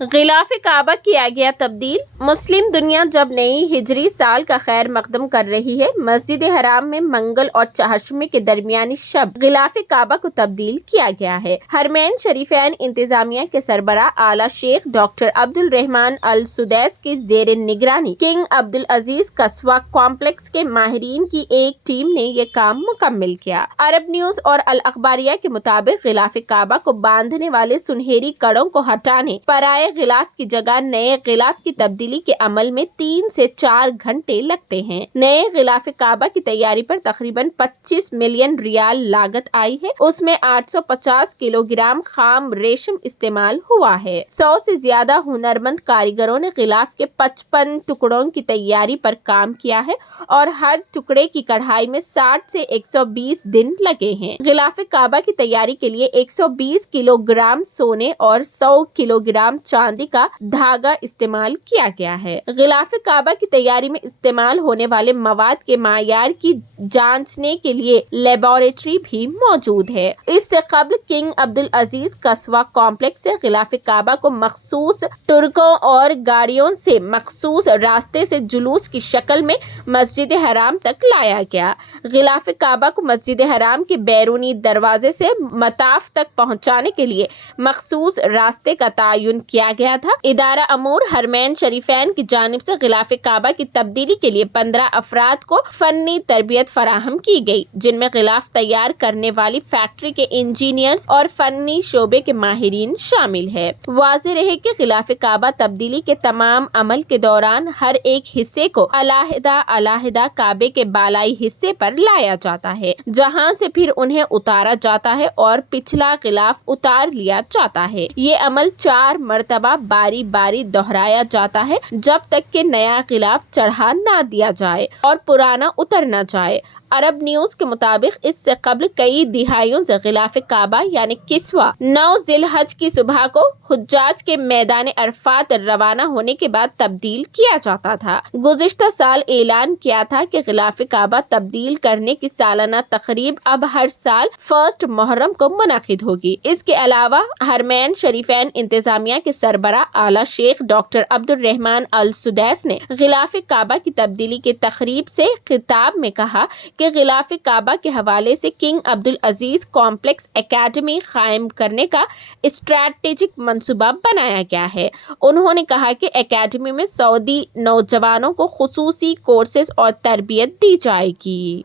غلاف کعبہ کیا گیا تبدیل۔ مسلم دنیا جب نئی ہجری سال کا خیر مقدم کر رہی ہے، مسجد حرام میں منگل اور چہارشنبے کے درمیانی شب غلاف کعبہ کو تبدیل کیا گیا ہے۔ حرمین شریفین انتظامیہ کے سربراہ اعلیٰ شیخ ڈاکٹر عبدالرحمن السدیس کی زیر نگرانی کنگ عبدالعزیز قصوہ کمپلیکس کے ماہرین کی ایک ٹیم نے یہ کام مکمل کیا۔ عرب نیوز اور الاخباریہ کے مطابق غلاف کعبہ کو باندھنے والے سنہری کڑوں کو ہٹانے پرائے غلاف کی جگہ نئے غلاف کی تبدیلی کے عمل میں 3 سے 4 گھنٹے لگتے ہیں۔ نئے غلاف کعبہ کی تیاری پر تقریباً 25 ملین ریال لاگت آئی ہے۔ اس میں 850 کلو گرام خام ریشم استعمال ہوا ہے۔ 100 سے زیادہ ہنرمند کاریگروں نے غلاف کے 55 ٹکڑوں کی تیاری پر کام کیا ہے اور ہر ٹکڑے کی کڑھائی میں 60 سے 120 دن لگے ہیں۔ غلاف کعبہ کی تیاری کے لیے 120 کلو گرام سونے اور 100 کلو گرام چاندی کا دھاگا استعمال کیا گیا ہے۔ غلاف کعبہ کی تیاری میں استعمال ہونے والے مواد کے معیار کی جانچنے کے لیے لیبارٹری بھی موجود ہے۔ اس سے قبل کنگ عبدالعزیز قصوہ کمپلیکس سے غلاف کعبہ کو مخصوص ٹرکوں اور گاڑیوں سے مخصوص راستے سے جلوس کی شکل میں مسجد حرام تک لایا گیا۔ غلاف کعبہ کو مسجد حرام کے بیرونی دروازے سے مطاف تک پہنچانے کے لیے مخصوص راستے کا تعین کیا گیا تھا۔ ادارہ امور حرمین شریفین کی جانب سے غلاف کعبہ کی تبدیلی کے لیے 15 افراد کو فنی تربیت فراہم کی گئی، جن میں غلاف تیار کرنے والی فیکٹری کے انجینئرز اور فنی شعبے کے ماہرین شامل ہیں۔ واضح رہے کہ غلاف کعبہ تبدیلی کے تمام عمل کے دوران ہر ایک حصے کو علیحدہ کعبے کے بالائی حصے پر لایا جاتا ہے، جہاں سے پھر انہیں اتارا جاتا ہے اور پچھلا غلاف اتار لیا جاتا ہے۔ یہ عمل 4 مرتبہ باری باری دہرایا جاتا ہے جب تک کہ نیا غلاف چڑھا نہ دیا جائے اور پرانا اتر نہ جائے۔ عرب نیوز کے مطابق اس سے قبل کئی دہائیوں سے غلاف کعبہ یعنی کسوہ 9 ذی الحج کی صبح کو حجاج کے میدان عرفات روانہ ہونے کے بعد تبدیل کیا جاتا تھا۔ گزشتہ سال اعلان کیا تھا کہ غلاف کعبہ تبدیل کرنے کی سالانہ تقریب اب ہر سال 1 محرم کو منعقد ہوگی۔ اس کے علاوہ حرمین شریفین انتظامیہ کے سربراہ اعلیٰ شیخ ڈاکٹر عبدالرحمن السدیس نے غلاف کعبہ کی تبدیلی کے تقریب سے خطاب میں کہا کہ غلاف کعبہ کے حوالے سے کنگ عبدالعزیز کمپلیکس اکیڈمی قائم کرنے کا اسٹریٹجک منصوبہ بنایا گیا ہے۔ انہوں نے کہا کہ اکیڈمی میں سعودی نوجوانوں کو خصوصی کورسز اور تربیت دی جائے گی۔